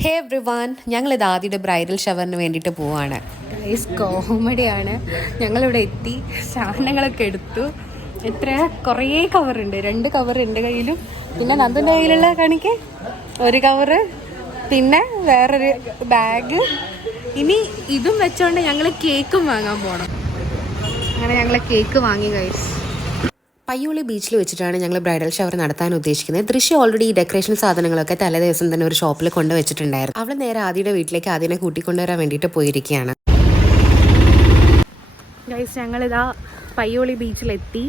ഹേ every one, ഞങ്ങളിത് ആദ്യയുടെ bridal ഷവറിന് വേണ്ടിയിട്ട് പോവാണ്. കോമഡിയാണ്. ഞങ്ങളിവിടെ എത്തി, സാധനങ്ങളൊക്കെ എടുത്തു. കുറേ കവറുണ്ട്, 2 കവർ എൻ്റെ കയ്യിലും, പിന്നെ നന്ദൻ്റെ കയ്യിലുള്ള കാണിക്ക് 1 കവറ്, പിന്നെ വേറൊരു ബാഗ്. ഇനി ഇതും വെച്ചോണ്ട് ഞങ്ങൾ കേക്കും വാങ്ങാൻ പോകണം. അങ്ങനെ ഞങ്ങൾ കേക്ക് വാങ്ങി ഗൈസ്. പയ്യോളി ബീച്ചിൽ വെച്ചിട്ടാണ് ഞങ്ങൾ ബ്രൈഡൽ ഷവർ നടത്താൻ ഉദ്ദേശിക്കുന്നത്. ദൃശ്യം ഓൾറെഡി ഈ ഡെക്കറേഷൻ സാധനങ്ങളൊക്കെ തലേ ദിവസം തന്നെ ഒരു ഷോപ്പിൽ കൊണ്ടുവച്ചിട്ടുണ്ടായിരുന്നു. അവൾ നേരെ ആദ്യയുടെ വീട്ടിലേക്ക് ആദ്യനെ കൂട്ടിക്കൊണ്ടുവരാൻ വേണ്ടിയിട്ട് പോയിരിക്കുകയാണ്. ഗൈസ്, ഞങ്ങളിതാ പയ്യോളി ബീച്ചിലെത്തി.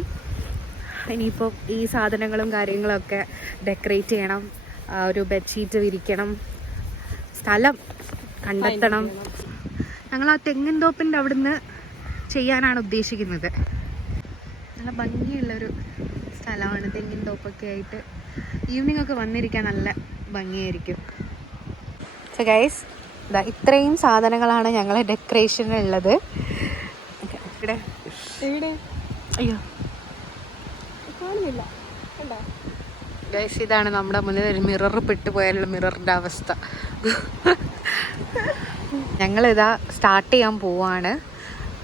ഇനിയിപ്പോൾ ഈ സാധനങ്ങളും കാര്യങ്ങളൊക്കെ ഡെക്കറേറ്റ് ചെയ്യണം, ഒരു ബെഡ്ഷീറ്റ് വിരിക്കണം, സ്ഥലം കണ്ടെത്തണം. ഞങ്ങൾ ആ തെങ്ങിൻ തോപ്പിൻ്റെ അവിടുന്ന് ചെയ്യാനാണ് ഉദ്ദേശിക്കുന്നത്. നല്ല ഭംഗിയുള്ളൊരു സ്ഥലമാണ് തെങ്ങിൻ തോപ്പൊക്കെ ആയിട്ട്. ഈവനിങ് ഒക്കെ വന്നിരിക്കാൻ നല്ല ഭംഗിയായിരിക്കും. സോ ഗൈസ്, ഇത്രയും സാധനങ്ങളാണ് ഞങ്ങൾ ഡെക്കറേഷനുള്ളത്. അയ്യോ കാണുന്നില്ല. ഗൈസ്, ഇതാണ് നമ്മുടെ മുന്നിൽ ഒരു മിറർ പെട്ടുപോയാലുള്ള മിററിൻ്റെ അവസ്ഥ. ഞങ്ങളിതാ സ്റ്റാർട്ട് ചെയ്യാൻ പോവാണ്.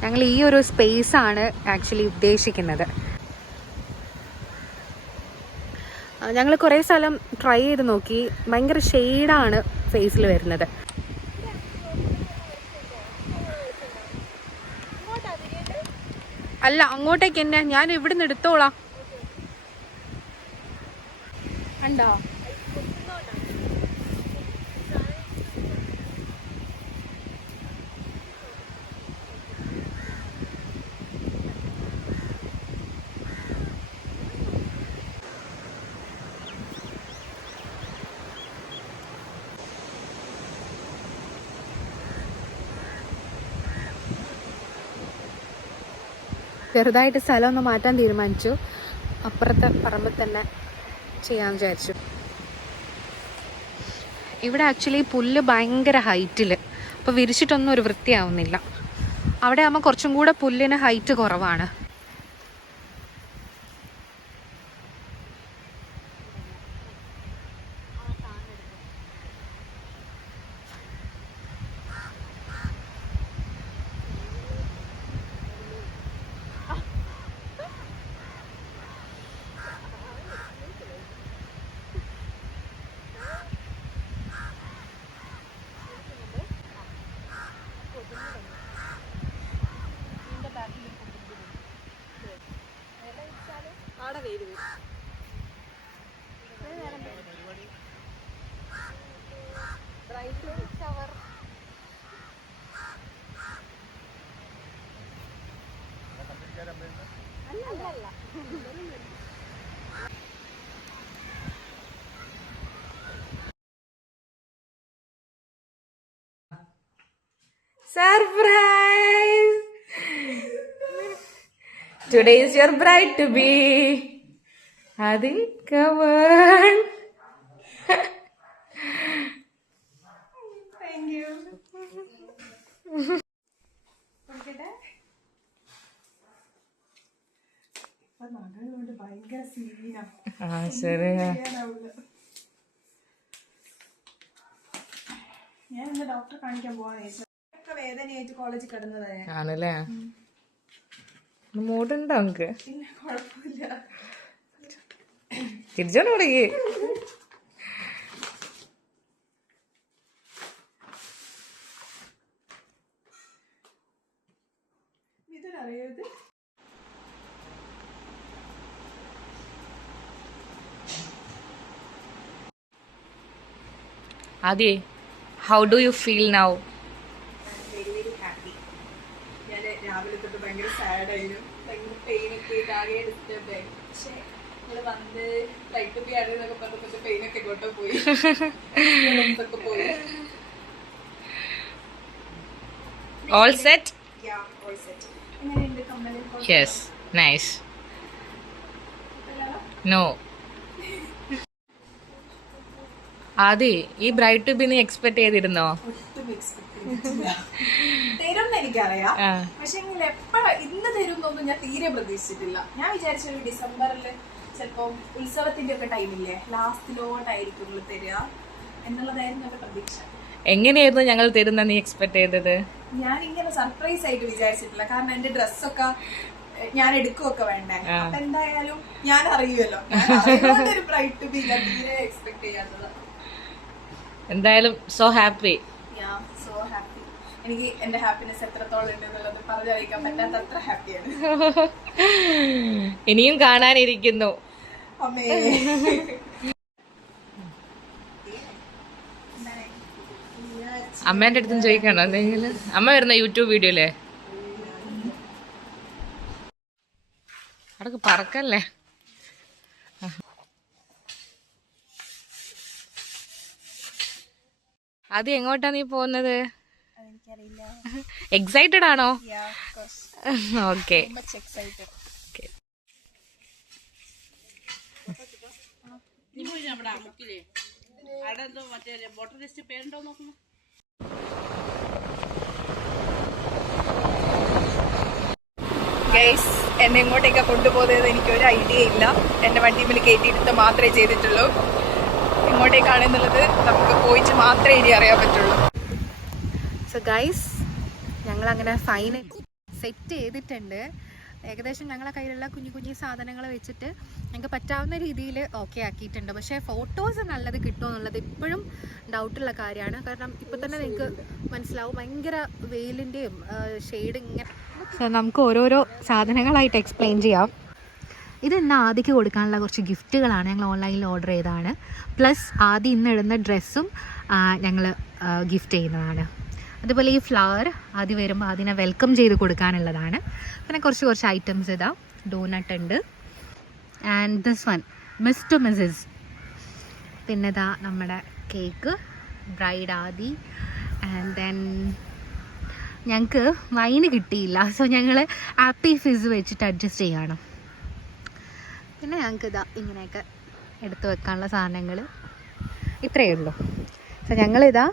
ഞങ്ങൾ ഈ ഒരു സ്പേസാണ് ആക്ച്വലി ഉദ്ദേശിക്കുന്നത്. ഞങ്ങൾ കുറേ സ്ഥലം ട്രൈ ചെയ്ത് നോക്കി. ഭയങ്കര ഷെയ്ഡാണ് ഫേസിൽ വരുന്നത്. അല്ല, അങ്ങോട്ടേക്ക് തന്നെ, ഞാൻ ഇവിടുന്ന് എടുത്തോളാം. ഉണ്ടോ? ചെറുതായിട്ട് സ്ഥലം ഒന്ന് മാറ്റാൻ തീരുമാനിച്ചു. അപ്പുറത്തെ പറമ്പിൽ തന്നെ ചെയ്യാമെന്ന് വിചാരിച്ചു. ഇവിടെ ആക്ച്വലി പുല്ല് ഭയങ്കര ഹൈറ്റിൽ, അപ്പോൾ വിരിച്ചിട്ടൊന്നും ഒരു വൃത്തിയാവുന്നില്ല. അവിടെ ആകുമ്പോൾ കുറച്ചും കൂടെ പുല്ലിന് ഹൈറ്റ് കുറവാണ്. Surprise! Today is your bride to be. Adi, come on. Thank you. ഞാൻ ഇന്ന് ഡോക്ടറെ കാണിക്കാൻ പോവാന്ന് വേദനയായിട്ട് കോളേജിൽ കിടന്നതായ ആണല്ലേ. മൂടുണ്ടോ നമുക്ക്? ഇല്ല, കുഴപ്പമില്ല. തിരിച്ചോണ്ട് തുടങ്ങി. ഇതൊരറിയത് Adi, how do you feel now? രാവിലെ തൊട്ട് ഭയങ്കര സാഡായിരുന്നു, ഭയങ്കര പെയിനൊക്കെ ആകെ ഡിസ്റ്റർബ് ആയി. പക്ഷെ നമ്മള് വന്ന് ഫ്ലൈറ്റ് പോയി ആണെന്നൊക്കെ പറഞ്ഞപ്പോ പെയിനൊക്കെ ഇങ്ങോട്ടോ പോയി, ഒക്കെ പോയി. All set? Yeah, all set. എങ്ങനെയുണ്ട് കമ്മല്? Yes, nice. No. Adi, ഈ ബ്രൈഡ് ടു ബി നീ എക്സ്പെക്ട് ചെയ്തിരുന്നോ? ഒട്ടും എക്സ്പെക്ട് ചെയ്തിട്ടില്ല. തരുമെന്ന് എനിക്കറിയാം, പക്ഷെ എപ്പോഴാ ഇന്ന് തരുന്നൊന്നും ഞാൻ തീരെ പ്രതീക്ഷിച്ചിട്ടില്ല. ഞാൻ വിചാരിച്ച ഒരു ഡിസംബറിൽ ചിലപ്പോ ഉത്സവത്തിന്റെ ഒക്കെ ടൈമില്ലേ, ലാസ്റ്റിലോട്ടായിരിക്കും തരിക. എന്നുള്ളതായിരുന്നു എന്റെ പ്രതീക്ഷ. എങ്ങനെയായിരുന്നു ഞങ്ങൾ തരുന്ന നീ എക്സ്പെക്ട് ചെയ്തത്? ഞാൻ ഇങ്ങനെ സർപ്രൈസ് ആയിട്ട് വിചാരിച്ചിട്ടില്ല. കാരണം എന്റെ ഡ്രസ്സൊക്കെ ഞാൻ എടുക്കുകയൊക്കെ വേണ്ടേ. അപ്പൊ എന്തായാലും ഞാൻ അറിയുമല്ലോ, ഒരു ബ്രൈഡ് ടു ബി തീരെ എക്സ്പെക്ട് ചെയ്യാത്തത്. എന്തായാലും സോ ഹാപ്പി. So happy. എനിക്ക് എന്റെ ഹാപ്പിനെസ് എത്രത്തോളം ഉണ്ട് എന്നുള്ളത് പറഞ്ഞറിയിക്കാൻ പറ്റാത്ത അത്ര ഹാപ്പിയാണ്. ഇനിയും കാണാനിരിക്കുന്നു. അമ്മേ അമ്മേന്റെ അടുത്തും ചോദിക്കണോ എന്തെങ്കിലും? അമ്മ വരുന്ന യൂട്യൂബ് വീഡിയോയിലെ അടക്ക് പറക്കല്ലേ. അത് എങ്ങോട്ടാ നീ പോകുന്നത്? എക്സൈറ്റഡ് ആണോ? ഓക്കെ. ഗൈസ്, എന്നെ എങ്ങോട്ടേക്കാ കൊണ്ടുപോകുന്നത് എനിക്ക് ഒരു ഐഡിയ ഇല്ല. എന്റെ വണ്ടിയിൽ കയറ്റിയെടുത്ത് മാത്രമേ ചെയ്തിട്ടുള്ളൂ. എങ്ങോട്ടേക്കാണെന്നുള്ളത് നമുക്ക് പോയിട്ട് മാത്രമേ ഇനി അറിയാൻ പറ്റുള്ളൂ. സോ ഗൈസ്, ഞങ്ങളങ്ങനെ ഫൈൻ സെറ്റ് ചെയ്തിട്ടുണ്ട്. ഏകദേശം ഞങ്ങളെ കയ്യിലുള്ള കുഞ്ഞു കുഞ്ഞു സാധനങ്ങൾ വെച്ചിട്ട് ഞങ്ങൾക്ക് പറ്റാവുന്ന രീതിയിൽ ഓക്കെ ആക്കിയിട്ടുണ്ട്. പക്ഷേ ഫോട്ടോസ് നല്ലത് കിട്ടുമോ എന്നുള്ളത് ഇപ്പോഴും ഡൗട്ടുള്ള കാര്യമാണ്. കാരണം ഇപ്പോൾ തന്നെ നിങ്ങൾക്ക് മനസ്സിലാവും, ഭയങ്കര വെയിലിൻ്റെയും ഷെയ്ഡ് ഇങ്ങനെ. സോ നമുക്ക് ഓരോരോ സാധനങ്ങളായിട്ട് എക്സ്പ്ലെയിൻ ചെയ്യാം. ഇത് ഇന്ന് ആദിക്ക് കൊടുക്കാനുള്ള കുറച്ച് ഗിഫ്റ്റുകളാണ് ഞങ്ങൾ ഓൺലൈനിൽ ഓർഡർ ചെയ്തതാണ്. പ്ലസ് ആദ്യം ഇന്ന് ഇടുന്ന ഡ്രസ്സും ഞങ്ങൾ ഗിഫ്റ്റ് ചെയ്യുന്നതാണ്. അതുപോലെ ഈ ഫ്ലവർ ആദ്യം വരുമ്പോൾ അതിനെ വെൽക്കം ചെയ്ത് കൊടുക്കാനുള്ളതാണ്. പിന്നെ കുറച്ച് ഐറ്റംസ് ഇതാ, ഡോനട്ട് ഉണ്ട്. And this one miss to Mrs. പിന്നെ ഇതാ നമ്മുടെ cake, bride Aadi. And then ഞങ്ങൾക്ക് വൈന് കിട്ടിയില്ല, സോ ഞങ്ങൾ ആപ്പി ഫിസ് വെച്ചിട്ട് അഡ്ജസ്റ്റ് ചെയ്യണം. പിന്നെ ഞങ്ങൾക്ക് ഇതാ ഇങ്ങനെയൊക്കെ എടുത്ത് വെക്കാനുള്ള സാധനങ്ങൾ ഇത്രയേ ഉള്ളൂ. സോ ഞങ്ങളിതാ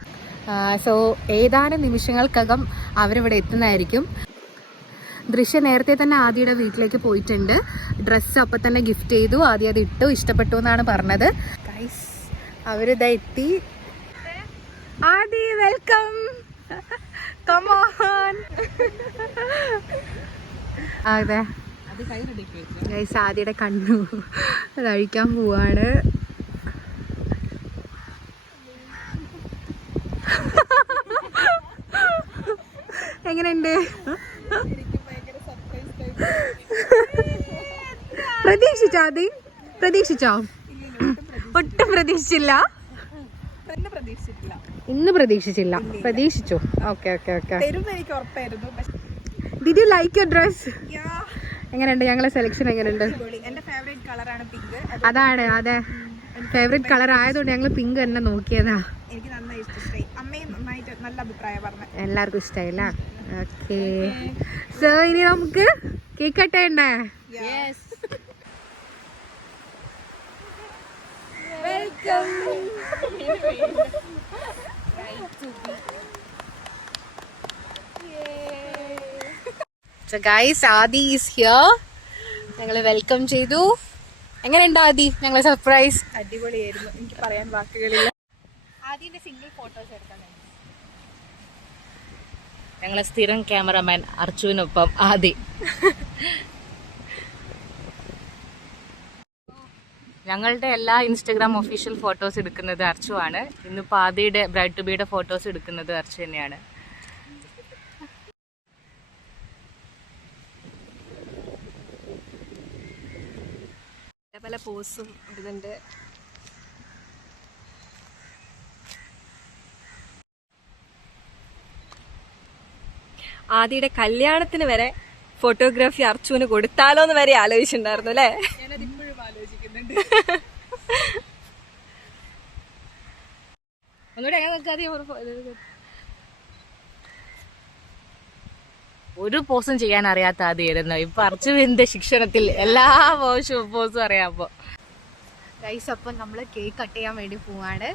ഏതാനും നിമിഷങ്ങൾക്കകം അവരിവിടെ എത്തുന്നതായിരിക്കും. ദൃശ്യം നേരത്തെ തന്നെ ആദിയുടെ വീട്ടിലേക്ക് പോയിട്ടുണ്ട്. ഡ്രസ്സ് അപ്പം തന്നെ ഗിഫ്റ്റ് ചെയ്തു. ആദ്യം അത് ഇട്ടു, ഇഷ്ടപ്പെട്ടു എന്നാണ് പറഞ്ഞത്. ഗൈസ്, അവരിതാ എത്തി. ആദി വെൽക്കം, കം ഓൺ. അതെ ഗൈസ്, ആദിയുടെ കണ്ണു അത് അഴിക്കാൻ പോവാണ്. എങ്ങനെയുണ്ട്? പ്രതീക്ഷിച്ചോ ആദി? പ്രതീക്ഷിച്ചോ? ഒട്ടും പ്രതീക്ഷിച്ചില്ല. ഇന്ന് പ്രതീക്ഷിച്ചില്ല, പ്രതീക്ഷിച്ചു. Okay. Did you like your dress? എങ്ങനെയുണ്ട് ഞങ്ങളെ സെലക്ഷൻ? എങ്ങനെയുണ്ട്? അതാണ്, അതെ, ഫേവറേറ്റ് കളർ ആയതുകൊണ്ട് ഞങ്ങൾ പിങ്ക് തന്നെ നോക്കിയതാ. എനിക്ക് നന്നായി ഇഷ്ടമായി. അമ്മയും നന്നായിട്ട് നല്ല അഭിപ്രായം പറഞ്ഞു. എല്ലാവർക്കും ഇഷ്ടമായില്ല. ഓക്കെ, സോ ഇനി നമുക്ക് കേക്ക് കട്ട് ചെയ്യണ്ടേ? Welcome. So guys, Adi is here. ഞങ്ങൾ വെൽക്കം ചെയ്തു. എങ്ങനെയുണ്ട് ആദി ഞങ്ങളെ സർപ്രൈസ്? അടിപൊളിയായിരുന്നു, എനിക്ക് പറയാൻ വാക്കുകളില്ല. ആദിന്റെ സിംഗിൾ ഫോട്ടോസ് എടുക്കാൻ ഞങ്ങളെ സ്ഥിരം ക്യാമറമാൻ അർച്ചുവിനൊപ്പം ആദി. ഞങ്ങളുടെ എല്ലാ ഇൻസ്റ്റഗ്രാം ഒഫീഷ്യൽ ഫോട്ടോസ് എടുക്കുന്നത് അർച്ചു ആണ്. ഇന്നിപ്പോൾ ആദിയുടെ ബ്രൈഡ് ടു ബിയുടെ ഫോട്ടോസ് എടുക്കുന്നത് അർച്ചു തന്നെയാണ്. പല പോസും ഇടുന്നുണ്ട്. ആദിയുടെ കല്യാണത്തിന് വരെ ഫോട്ടോഗ്രാഫി അർച്ചുവിന് കൊടുത്താലോ എന്ന് വരെ ആലോചിച്ചിട്ടുണ്ടായിരുന്നു അല്ലേ? ഞാനതിപ്പോഴും ആലോചിക്കുന്നുണ്ട്. ഒന്നുകൂടെ എങ്ങനെ നോക്കാതെ ഒരു പോസും ചെയ്യാൻ അറിയാത്ത ആദ്യമായിരുന്നു. ഇപ്പൊ അർച്ചുവിന്റെ ശിക്ഷണത്തിൽ എല്ലാ പോസും അറിയാമോ. ഗൈസ്, അപ്പം നമ്മള് കേക്ക് കട്ട് ചെയ്യാൻ വേണ്ടി പോവാണ്.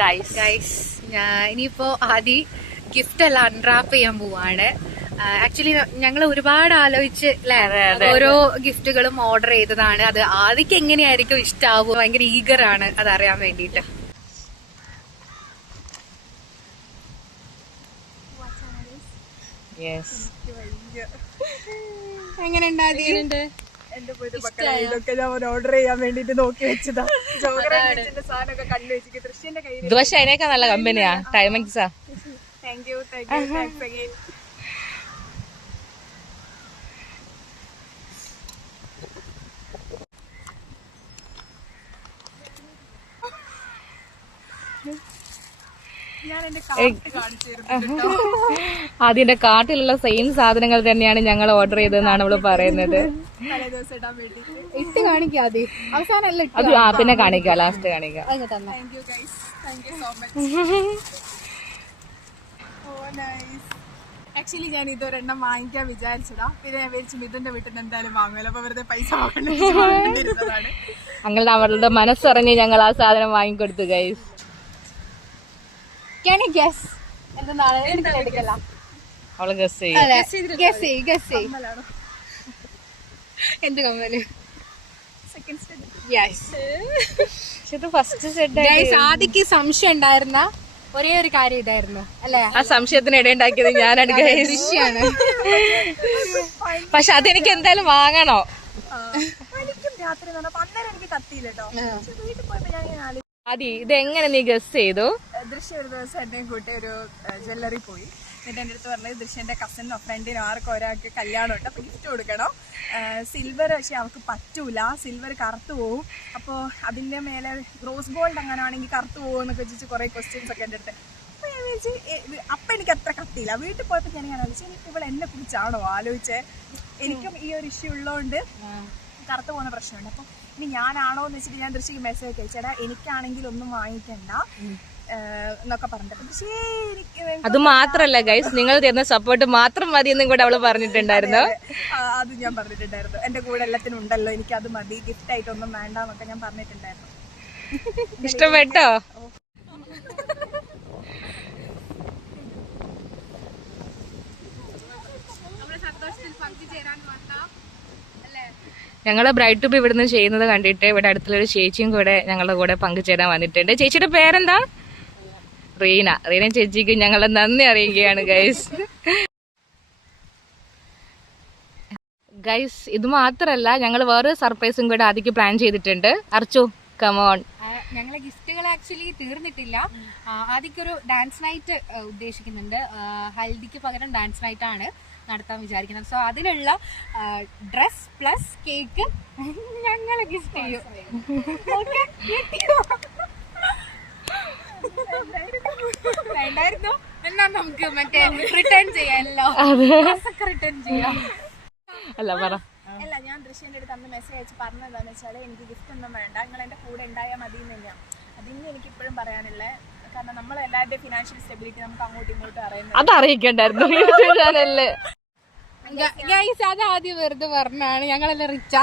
ഗൈസ് ഇനിയിപ്പോ ആദ്യം ഗിഫ്റ്റ് എല്ലാം അൺറാപ്പ് ചെയ്യാൻ പോവാണ്. ആക്ച്വലി ഞങ്ങൾ ഒരുപാട് ആലോചിച്ച് ഓരോ ഗിഫ്റ്റുകളും ഓർഡർ ചെയ്തതാണ്. അത് ആദ്യക്ക് എങ്ങനെയായിരിക്കും ഇഷ്ടാവും, ഭയങ്കര ഈഗറാണ് അതറിയാൻ വേണ്ടിയിട്ട്. എങ്ങനെയുണ്ട്? എന്റെ പോയിട്ട് മക്കളെ ഇതൊക്കെ ഞാൻ ഓർഡർ ചെയ്യാൻ വേണ്ടിട്ട് നോക്കി വെച്ചതാ. ജോഗ്രഫിന്റെ സാധനമൊക്കെ കണ്ടു വെച്ചിട്ട് ദൃശ്യന്റെ കയ്യിൽ. ഇത് പക്ഷെ അതിനേക്കാൾ നല്ല കമ്പനിയാ, ടൈമിങ്സാ. Thank you thanks again. ഞാൻ എന്റെ കാർട്ട് കാണിച്ചു തരുന്നുണ്ട്. അതിന്റെ കാർട്ടിലുള്ള സെയിം സാധനങ്ങൾ തന്നെയാണ് ഞങ്ങൾ ഓർഡർ ചെയ്തതെന്നാണ് അവള് പറയുന്നത്. തലേ ദിവസം ഇടാൻ വേണ്ടിട്ട്. ഇട്ട് കാണിക്കാതെ അവസാനം അത് പിന്നെ കാണിക്കാം, ലാസ്റ്റ് കാണിക്കാം. Thank you guys, thank you so much. Oh nice. Actually ഞാൻ ഇതൊരെണ്ണം വാങ്ങിക്കാൻ വിചാരിച്ചതാ. പിന്നെ ഞാൻ വിചാരിച്ചു മിഥുന്റെ വീട്ടിൽ നിന്ന് എന്തായാലും വാങ്ങുമല്ലോ, അപ്പൊ വെറുതെ പൈസ വാങ്ങേണ്ടിരുന്നതാണ്. അങ്ങനെ അവളുടെ മനസ്സറിഞ്ഞ് ഞങ്ങൾ ആ സാധനം വാങ്ങിക്കൊടുത്തു ഗൈസ്. അവള് ഗസ് ചെയ്യും. എന്ത് കമ്മല്? ഫസ്റ്റ് സെറ്റ് ആദ്യക്ക് സംശയം ഉണ്ടായിരുന്ന ഒരേ ഒരു കാര്യം ഇതായിരുന്നു അല്ലെ? ആ സംശയത്തിന് ഇടയുണ്ടാക്കിയത് ഞാനാണ് ഗൈസ്. ദൃശ്യാണ്. പക്ഷെ അതെനിക്ക് എന്തായാലും വാങ്ങണോ? എനിക്കും രാത്രി അന്നേരം എനിക്ക് കത്തിയില്ല കേട്ടോ. വീട്ടിൽ പോയപ്പോ ഞാൻ ആദി ഇത് എങ്ങനെ നീ ഗസ് ചെയ്തു? ദൃശ്യം ഒരു ദിവസം എന്നെയും കൂട്ടി ഒരു ജ്വല്ലറി പോയി. എന്നിട്ട് എൻ്റെ അടുത്ത് പറഞ്ഞത് ദൃശ്യന്റെ കസിനോ ഫ്രണ്ടിനോ ആർക്കോ ഒരാൾക്ക് കല്യാണം ഉണ്ട്, അപ്പൊ ഗിഫ്റ്റ് കൊടുക്കണം. സിൽവർ പക്ഷെ അവർക്ക് പറ്റൂല, സിൽവർ കറുത്തു പോവും. അപ്പോൾ അതിന്റെ മേലെ റോസ് ഗോൾഡ് അങ്ങനെ ആണെങ്കിൽ കറുത്തു പോകുമെന്നൊക്കെ വെച്ചിട്ട് കുറെ ക്വസ്റ്റ്യൻസ് ഒക്കെ എൻ്റെ അടുത്ത്. അപ്പൊ ഞാൻ വിചാരിച്ചു അപ്പൊ എനിക്ക് അത്ര കത്തിയില്ല. വീട്ടിൽ പോയപ്പോൾ ഞാൻ ആലോചിച്ചു എനിക്ക് ഇവിടെ എന്നെ കുറിച്ചാണോ ആലോചിച്ചേ, എനിക്കും ഈ ഒരു ഇഷ്യൂ ഉള്ളതുകൊണ്ട് കറുത്തു പോകുന്ന പ്രശ്നമുണ്ട്. അപ്പൊ ഇനി ഞാനാണോ എന്ന് വെച്ചിട്ട് ഞാൻ ദൃശ്യക്ക് മെസ്സേജ് അയച്ചേടാ എനിക്കാണെങ്കിൽ ഒന്നും വാങ്ങിക്കണ്ട എന്നൊക്കെ പറഞ്ഞിട്ട്. പക്ഷേ അത് മാത്രല്ല ഗൈസ്, നിങ്ങൾ തരുന്ന സപ്പോർട്ട് മാത്രം മതി എന്നും കൂടെ അവള് പറഞ്ഞിട്ടുണ്ടായിരുന്നു. അത് ഞാൻ പറഞ്ഞിട്ടുണ്ടായിരുന്നു. എന്റെ കൂടെ എല്ലാത്തിനും ഉണ്ടല്ലോ, എനിക്ക് അത് മതി, ഗിഫ്റ്റ് ആയിട്ടൊന്നും വേണ്ട എന്നൊക്കെ ഞാൻ പറഞ്ഞിട്ടുണ്ടായിരുന്നു. ഇഷ്ടപ്പെട്ടോ? ഞങ്ങള് ബ്രൈഡ് ടു ബി ഇവിടുന്ന് ചെയ്യുന്നത് കണ്ടിട്ട് ഇവിടെ അടുത്തുള്ളൊരു ചേച്ചിയും കൂടെ ഞങ്ങളുടെ കൂടെ പങ്കുചേരാൻ വന്നിട്ടുണ്ട്. ചേച്ചിയുടെ പേരെന്താ? റീന. റീന ചേച്ചിക്ക് ഞങ്ങളെ നന്ദി അറിയിക്കുകയാണ് ഗൈസ്. ഗൈസ് ഇത് മാത്രല്ല ഞങ്ങൾ വേറെ സർപ്രൈസും കൂടെ ആദ്യം പ്ലാൻ ചെയ്തിട്ടുണ്ട്. അർച്ചു കമോൺ. ഞങ്ങളെ ഗിഫ്റ്റുകൾ ആക്ച്വലി തീർന്നിട്ടില്ല. ആദ്യമൊരു ഡാൻസ് നൈറ്റ് ഉദ്ദേശിക്കുന്നുണ്ട്. ഹൽദിക്ക് പകരം ഡാൻസ് നൈറ്റ് ആണ് നടത്താൻ വിചാരിക്കുന്നത്. സോ അതിനുള്ള ഡ്രസ് പ്ലസ് കേക്ക് ഞങ്ങൾ ഗിഫ്റ്റ് ചെയ്യും. വേണ്ടായിരുന്നു എന്നാ നമുക്ക് മറ്റേ റിട്ടേൺ ചെയ്യാമല്ലോ, റിട്ടേൺ ചെയ്യാം. അല്ല പറ. അല്ല ഞാൻ ദൃശ്യന്റെ അടുത്ത് അന്ന് മെസ്സേജ് അയച്ച് പറഞ്ഞതെന്ന് വെച്ചാൽ എനിക്ക് ഗിഫ്റ്റ് ഒന്നും വേണ്ട, നിങ്ങൾ എന്റെ കൂടെ ഉണ്ടായാൽ മതി എന്ന് തന്നെയാണ്. അതിന് എനിക്ക് ഇപ്പോഴും പറയാനുള്ളത്. കാരണം നമ്മൾ എല്ലാവരുടെയും ഫിനാൻഷ്യൽ സ്റ്റെബിലിറ്റി നമുക്ക് അങ്ങോട്ടും ഇങ്ങോട്ടും അറിയുന്നത്. അത് അറിയിക്കണ്ടായിരുന്നു. ഗൈസ് അത് ആദ്യം വെറുതെ പറഞ്ഞാണ്. ഞങ്ങളെല്ലാം റിച്ചാ.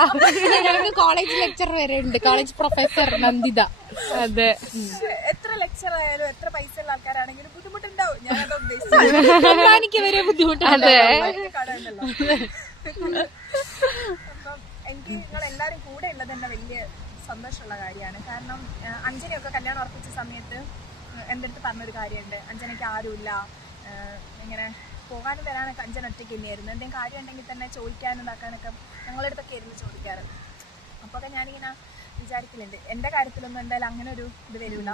ഞങ്ങൾക്ക് കോളേജ് ലെക്ചർ വരെ ഉണ്ട്, കോളേജ് പ്രൊഫസർ നന്ദിത. അതെ, എത്ര ലെക്ചർ ആയാലും എത്ര പൈസ ഉള്ള ആൾക്കാരാണെങ്കിലും ബുദ്ധിമുട്ടുണ്ടാവും. ഞാനത് ഉദ്ദേശിച്ചു എനിക്ക് വരെ ബുദ്ധിമുട്ടുണ്ട്. കടയുണ്ടല്ലോ. അപ്പം എനിക്ക് നിങ്ങൾ എല്ലാവരും കൂടെ ഉള്ളത് തന്നെ വലിയ സന്തോഷമുള്ള കാര്യമാണ്. കാരണം അഞ്ജനയൊക്കെ കല്യാണം ഉറപ്പിച്ച സമയത്ത് എൻ്റെ അടുത്ത് പറഞ്ഞൊരു കാര്യമുണ്ട്, അഞ്ജനയ്ക്ക് ആരുമില്ല, ഇങ്ങനെ പോകാനും വരാനൊക്കെ അഞ്ജന ഒറ്റയ്ക്ക് തന്നെയായിരുന്നു. എന്തെങ്കിലും കാര്യം ഉണ്ടെങ്കിൽ തന്നെ ചോദിക്കാനും ഇതാക്കാനൊക്കെ ഞങ്ങളുടെ അടുത്തൊക്കെ ആയിരുന്നു ചോദിക്കാറ്. അപ്പോൾ ഒക്കെ ഞാനിങ്ങനെ വിചാരിക്കലുണ്ട് എൻ്റെ കാര്യത്തിലൊന്നും എന്തായാലും അങ്ങനെ ഒരു ഇത് വരില്ല.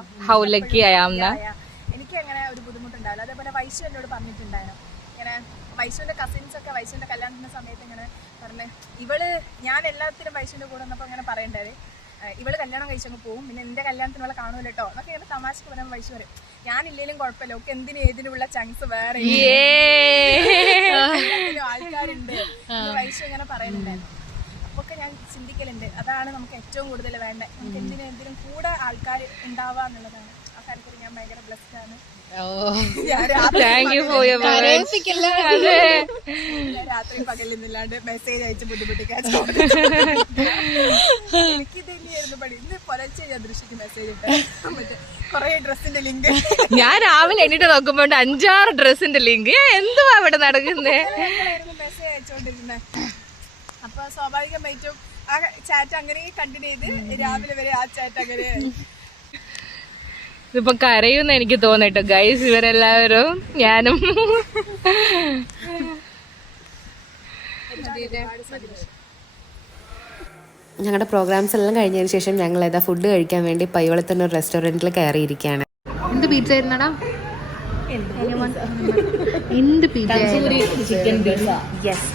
എനിക്ക് അങ്ങനെ ഒരു ബുദ്ധിമുട്ടുണ്ടാവില്ല. അതേപോലെ വൈശു എന്നോട് പറഞ്ഞിട്ടുണ്ടായിരുന്നു, ഇങ്ങനെ വൈശുവിൻ്റെ കസിൻസൊക്കെ വൈശുവിൻ്റെ കല്യാണത്തിൻ്റെ സമയത്ത് ഇങ്ങനെ പറഞ്ഞ് ഇവള് ഞാൻ എല്ലാത്തിനും വൈശുവിൻ്റെ കൂടെ വന്നപ്പോൾ അങ്ങനെ പറയണ്ടായത്, ഇവള് കല്യാണം കഴിച്ചങ്ങ് പോകും, പിന്നെ എന്റെ കല്യാണത്തിനുള്ള കാണൂല കേട്ടോ എന്നൊക്കെ ഇങ്ങനെ തമാശക്ക് പറയാൻ വൈശു പറയും. ഞാനില്ലേലും കുഴപ്പമില്ല, ഒക്കെ എന്തിനും ഏതിനുള്ള ചാൻസ് വേറെ ആൾക്കാരുണ്ട് വൈശു ഇങ്ങനെ പറയുന്നുണ്ടായിരുന്നു. അപ്പൊക്കെ ഞാൻ ചിന്തിക്കലുണ്ട്, അതാണ് നമുക്ക് ഏറ്റവും കൂടുതൽ വേണ്ടത്. നമുക്ക് എന്തിനും കൂടെ ആൾക്കാർ ഉണ്ടാവുക എന്നുള്ളതാണ്. ആ കാര്യത്തിൽ ഞാൻ ഭയങ്കര ബ്ലെസ്ഡ് ആണ്. രാത്രി പകലില്ലാണ്ട് മെസ്സേജ് അയച്ച് ബുദ്ധിമുട്ടിക്കാൻ എനിക്ക് തന്നെയായിരുന്നു പണി. ഇന്ന് പുലർച്ചെ ഞാൻ ദൃശ്യക്ക് മെസ്സേജ് ഇട്ട് മറ്റേ കൊറേ ഡ്രസ്സിന്റെ ലിങ്ക് ഞാൻ രാവിലെ എണീറ്റ് നോക്കുമ്പോ 5-6 ഡ്രസ്സിന്റെ ലിങ്ക്. എന്തുവാ ഇവിടെ നടക്കുന്നേ? മെസ്സേജ് അയച്ചോണ്ടിരുന്നേ. അപ്പൊ സ്വാഭാവികമായിട്ടും ആ ചാറ്റ് അങ്ങനെ കണ്ടിന്യൂ ചെയ്ത് രാവിലെ വരെ ആ ചാറ്റ് അങ്ങനെ. ഇതിപ്പോ കരയുന്ന എനിക്ക് തോന്നിട്ടോ ഗൈസ്, ഇവരെല്ലാവരും ഞാനും. ഞങ്ങളുടെ പ്രോഗ്രാംസ് എല്ലാം കഴിഞ്ഞതിന് ശേഷം ഞങ്ങൾ ഏതാ ഫുഡ് കഴിക്കാൻ വേണ്ടി പയ്യോളത്തുന്ന ഒരു റെസ്റ്റോറൻറ്റിൽ കയറിയിരിക്കുകയാണ്. എന്ത് പിസ്സ ആയിരുന്നടാ? എന്ത് പിസ്സ?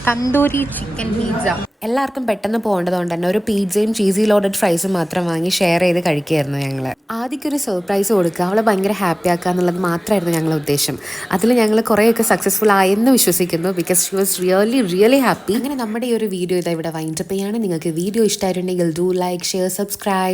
Tandoori chicken pizza. എല്ലാവർക്കും പെട്ടെന്ന് പോകേണ്ടതുകൊണ്ട് തന്നെ ഒരു പിസ്സയും ചീസി ലോഡഡ് ഫ്രൈസും മാത്രം വാങ്ങി ഷെയർ ചെയ്ത് കഴിക്കുകയായിരുന്നു ഞങ്ങൾ. ആദ്യമൊരു സർപ്രൈസ് കൊടുക്കുക, അവളെ ഭയങ്കര ഹാപ്പി ആക്കുക എന്നുള്ളത് മാത്രമായിരുന്നു ഞങ്ങളുടെ ഉദ്ദേശം. അതിൽ ഞങ്ങൾ കുറേയൊക്കെ സക്സസ്ഫുൾ ആയെന്ന് വിശ്വസിക്കുന്നു. Because she was really happy. അങ്ങനെ നമ്മുടെ ഈ ഒരു വീഡിയോ ഇതാ ഇവിടെ വൈൻഡപ്പ് ചെയ്യാണ്. നിങ്ങൾക്ക് വീഡിയോ ഇഷ്ടമായിട്ടുണ്ടെങ്കിൽ ഡു ലൈക്ക്, ഷെയർ, സബ്സ്ക്രൈബ്.